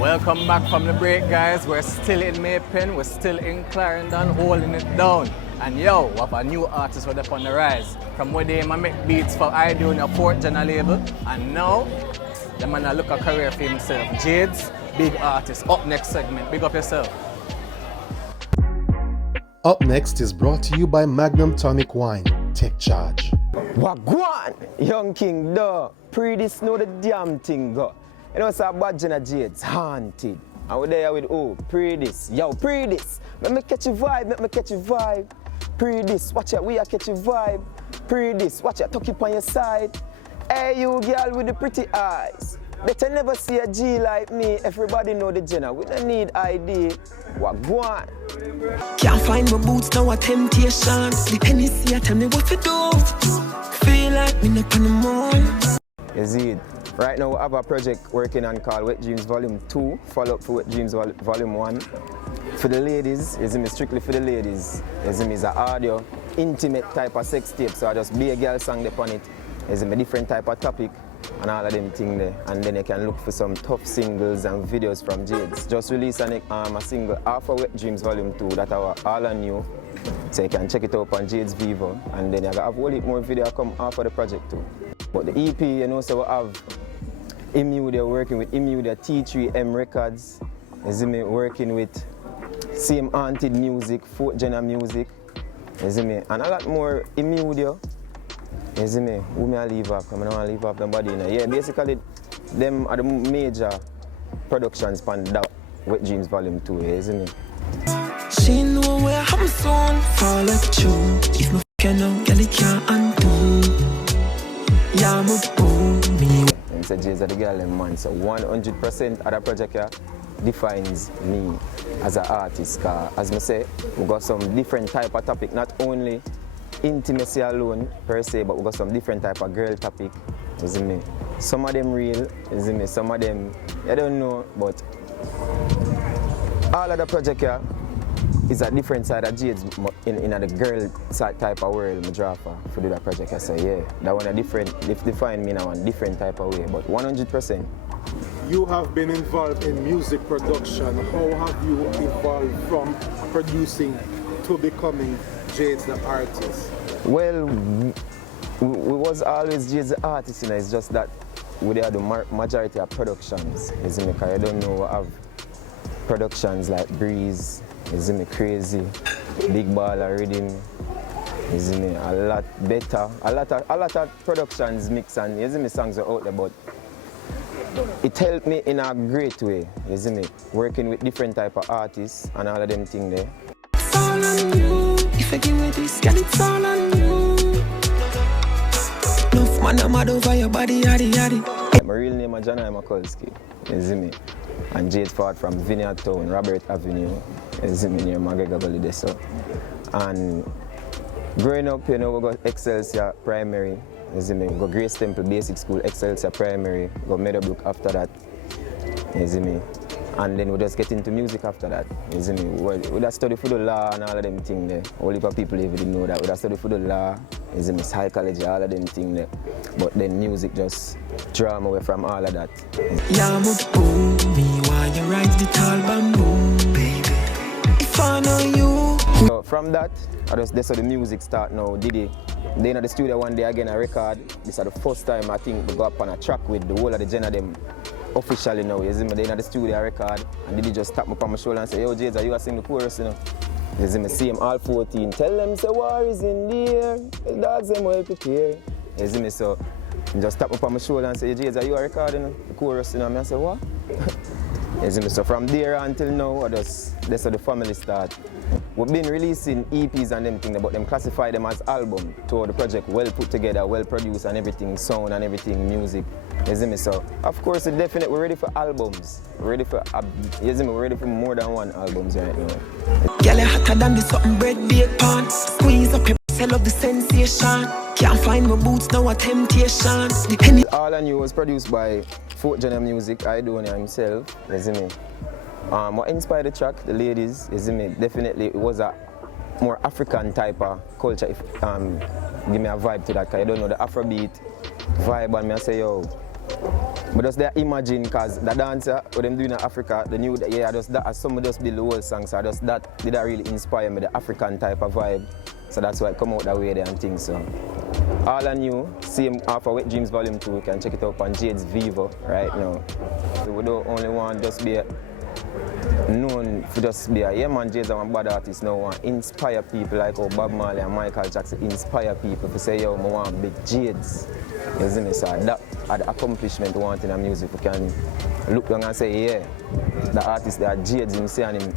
Welcome back from the break, guys. We're still in Maypen, we're still in Clarendon, holding it down. And yo, we have a new artist with up on the rise. From where they make beats for Idea on your 4th gen label. And now, the man look a career for himself. Jayds, big artist. Up next segment, big up yourself. Up next is brought to you by Magnum Tonic Wine. Take charge. Wagwan! Young King, duh. Pree Dis know the damn thing, go. You know, it's a bad gen of Jayds, haunted. And we're there with who? Pree Dis. Yo, Pree Dis. Let me catch your vibe, Pree Dis, watch it, we are catch your vibe. Pree Dis, watch it, tuck it on your side. Hey, you girl with the pretty eyes. Better never see a G like me. Everybody know the Jenna. We don't need ID. Wagwan. Can't find my boots, now a temptation. The Hennessy, tell me what to do. Feel like me up on the moon. You see it. Right now we have a project working on called Wet Dreams Volume 2. Follow up for Wet Dreams Volume 1. For the ladies, you see me, strictly for the ladies. You see me, it's an audio, intimate type of sex tape. So I just be a girl song upon it. You see me, different type of topic. And all of them things there. And then you can look for some tough singles and videos from Jayds. Just release a single after Wet Dreams Volume 2 that are all on new. So you can check it out on Jayds Vivo. And then you have a whole heap more video come after the project too. But the EP, you know, so we have Imudia working with Imudia T3M Records. You see me, working with same haunted music, 4th gen music. You see me, and a lot more Imudia. You see me, who may I leave off? I don't want to leave off somebody. Yeah, basically, them are the major productions on that Wet Dreams Volume 2, you see me. She know where I'm son, fall like true. If no can no, girl it can't undo. Yeah, I'm a boom, me. And say Jayds are the girl and man, so 100% of the project here defines me as an artist. Cause as I say, we got some different type of topic, not only intimacy alone per se, but we got some different type of girl topic. You see me? Some of them real, you see me? Some of them I don't know, but all of the project here is a different side of Jayds in the girl side type of world I draw for do that project. I say yeah, that one a different, define me in a different type of way, but 100%. You have been involved in music production. How have you evolved from producing to becoming Jayds the artist? Well, we was always Jayds the artist, you know. It's just that we had the majority of productions. You see me? Because I don't know, we have productions like Breeze, you see me, Crazy, Big Baller Rhythm, you see me, a lot better. A lot of productions mix and you see me, songs are out there, but it helped me in a great way, you see me, working with different type of artists and all of them things there. It's all on you. If I give you this, girl, it's all on you. Enough man, I'm mad over your body, yaddy, yaddy. My real name is Janai Makulski, you see me, and Jayds fought from Vineyard Town, Robert Avenue, you see me, near McGregor Gully there, so. And growing up, you know, we got Excelsior Primary, you see me, we got Grace Temple Basic School, Excelsior Primary, we got Meadowbrook after that, you see me. And then we just get into music after that, you see me. We just study for the law and all of them things there. All of people even didn't know that. We just study for the law, you see me, psychology, all of them things there. But then music just draw me away from all of that. Yeah, I'm a boom, me while you ride the tall bamboo, baby. If I know you. So from that, that's how the music start now. Diddy. Then at the studio one day again I record. This is the first time I think we go up on a track with the whole of the gen of them. Officially now, you see me, then at the studio I record, and did he just tap me on my shoulder and say, yo Jayds, are you sing the chorus, you know? You see me, see him all 14, tell them say war is in the air, the dogs them well prepared. You see me, so he just tap me on my shoulder and say, Jayds, are you recording the chorus, you know? And I say, what? You see me, so from there until now, that's how the family start. We've been releasing EPs and them things, but them classify them as album to the project well put together, well produced and everything, sound and everything, music. You see me? So of course definitely we're ready for albums. We're ready for you see me, we're ready for more than one albums right now. Girl, you hotter than the something bread baked pan. Squeeze up your sell of the sensation. Can't find my boots, now a temptation. All I Knew was produced by 4th gen music, I do it himself, you see me. What inspired the track, the ladies, you see me, definitely it was a more African type of culture. If, give me a vibe to that, because I don't know the Afrobeat vibe, and me I say, yo, But just they imagine, because the dancer, what them doing in Africa, the new, yeah, just that, some just build the whole song, so just that did that really inspire me, the African type of vibe. So that's why it come out that way there and things. So all I knew, same after Wet Dreams Volume 2, you can check it out on Jayds Vivo right now. So we don't only want just be known for just be a, yeah man, Jayds are a bad artist now, want inspire people like how Bob Marley and Michael Jackson inspire people to say, yo, I want big Jayds. You see me? So that the accomplishment we want in the music, we can look down and say, yeah, the artist that Jayds him say and him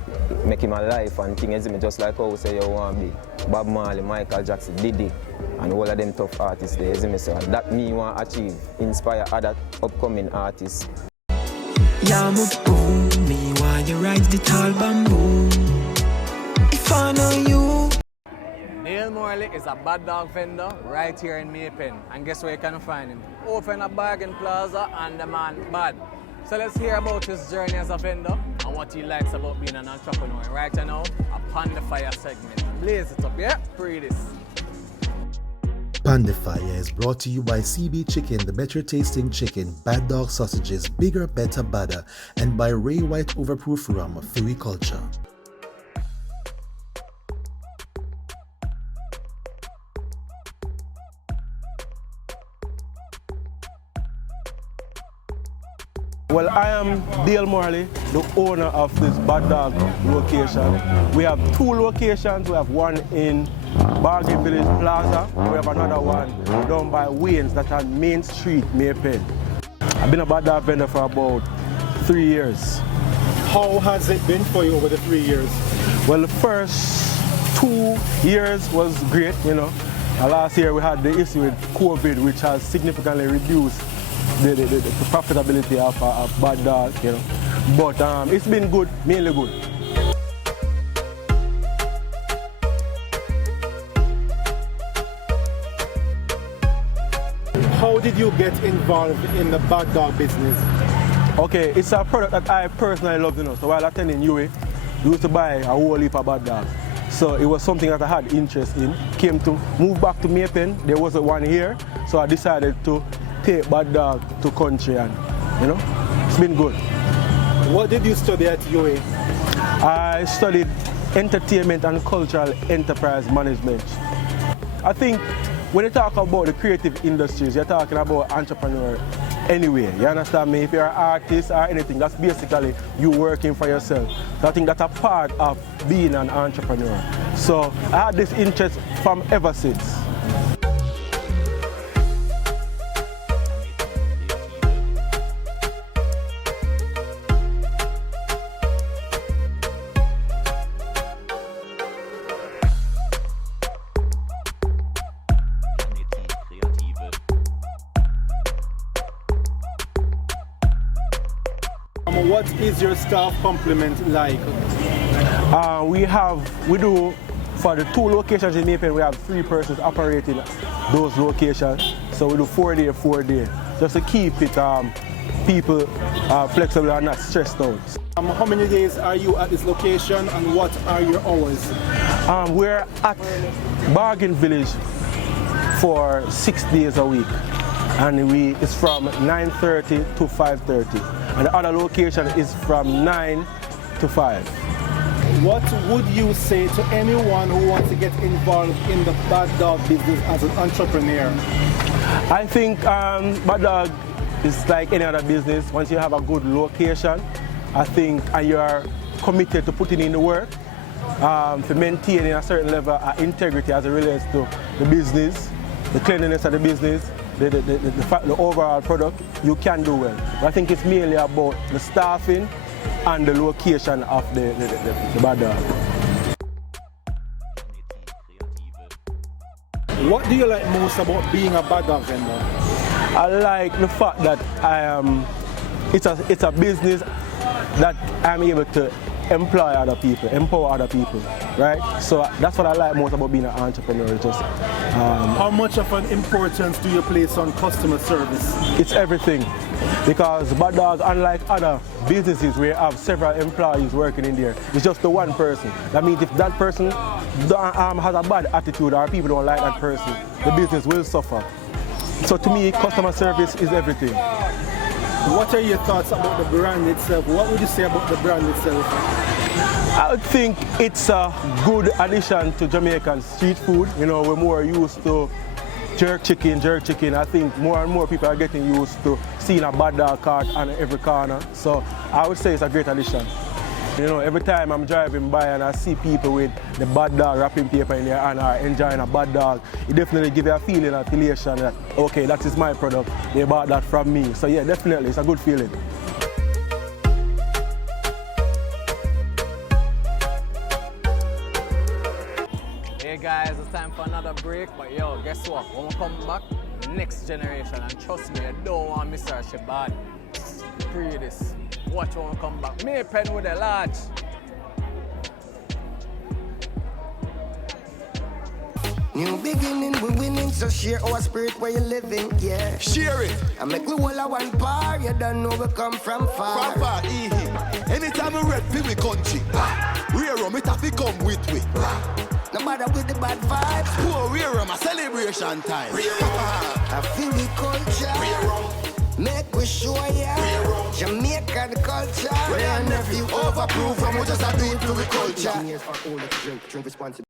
make him alive and things, just like how we say you want to be Bob Marley, Michael Jackson, Diddy, and all of them tough artists there, you see me? So that me want to achieve, inspire other upcoming artists. Yeah, I'm a boom, me while you ride the tall bamboo. If I know you. Morley is a Bad Dawg vendor right here in Maypen. And guess where you can find him? Open a Bargain Plaza and the man Bad. So let's hear about his journey as a vendor and what he likes about being an entrepreneur. Right now, a PAN Di Fyah segment. Blaze it up, yeah? Pree Dis. PAN Di Fyah is brought to you by CB Chicken, the better tasting chicken, Bad Dawg sausages, bigger, better, badder, and by Ray White Overproof Rum, Philly Culture. Well, I am Dale Morley, the owner of this Bad Dawg location. We have 2 locations. We have one in Bargain Village Plaza. We have another one down by Wayne's, that's on Main Street, Maypen. I've been a Bad Dawg vendor for about 3 years. How has it been for you over the 3 years? Well, the first 2 years was great, you know. Last year we had the issue with COVID, which has significantly reduced the profitability of Bad Dawg, you know. But it's been good, mainly good. How did you get involved in the Bad Dawg business? Okay, it's a product that I personally love, you know. So while attending UA, we used to buy a whole heap of Bad Dawg. So it was something that I had interest in. Came to move back to Maypen, there wasn't one here, so I decided to take Bad Dawg to country, and you know, it's been good. What did you study at UA? I studied entertainment and cultural enterprise management. I think when you talk about the creative industries, you're talking about entrepreneur anyway. You understand me? If you're an artist or anything, that's basically you working for yourself. So I think that's a part of being an entrepreneur. So I had this interest from ever since. What is your staff complement like? We do, for the 2 locations in Maypen, we have 3 persons operating those locations. So we do 4 day, 4 day, just to keep it people flexible and not stressed out. How many days are you at this location and what are your hours? We're at Bargain Village for 6 days a week, and it's from 9:30 to 5:30. And the other location is from 9 to 5. What would you say to anyone who wants to get involved in the Bad Dawg business as an entrepreneur? I think Bad Dawg is like any other business. Once you have a good location, I think, and you are committed to putting in the work, for maintaining a certain level of integrity as it relates to the business, the cleanliness of the business, the overall product, you can do well. But I think it's mainly about the staffing and the location of the Bad Dawg. What do you like most about being a Bad Dawg vendor? I like the fact that it's a business that I'm able to employ other people, empower other people, right? So that's what I like most about being an entrepreneur. How much of an importance do you place on customer service? It's everything, because Bad Dawg, unlike other businesses where you have several employees working in there, it's just the one person. That means if that person has a bad attitude or people don't like that person, the business will suffer. So to me, customer service is everything. What are your thoughts about the brand itself? What would you say about the brand itself? I think it's a good addition to Jamaican street food. You know, we're more used to jerk chicken. I think more and more people are getting used to seeing a Bad Dawg cart on every corner. So I would say it's a great addition. You know, every time I'm driving by and I see people with the Bad Dawg wrapping paper in their hand or enjoying a Bad Dawg, it definitely gives you a feeling, of elation that, okay, that is my product, they bought that from me. So yeah, definitely, it's a good feeling. Hey guys, it's time for another break, but yo, guess what? When we come back, next generation, and trust me, I don't want to miss her, she bad. Pree Dis. Watch when we come back. Me pen with a large. New beginning, we winning, so share our spirit where you're living, yeah. Share it. I make we all a one bar, you don't know we come from far. From far, anytime we rep we country, rear rum it have to come with we. No matter with the bad vibes. Poor rear rum a celebration time. I feel the culture. Make we show ya Jamaican culture. Well, nephew overproof, and we just a do it to the culture. Drink responsibly.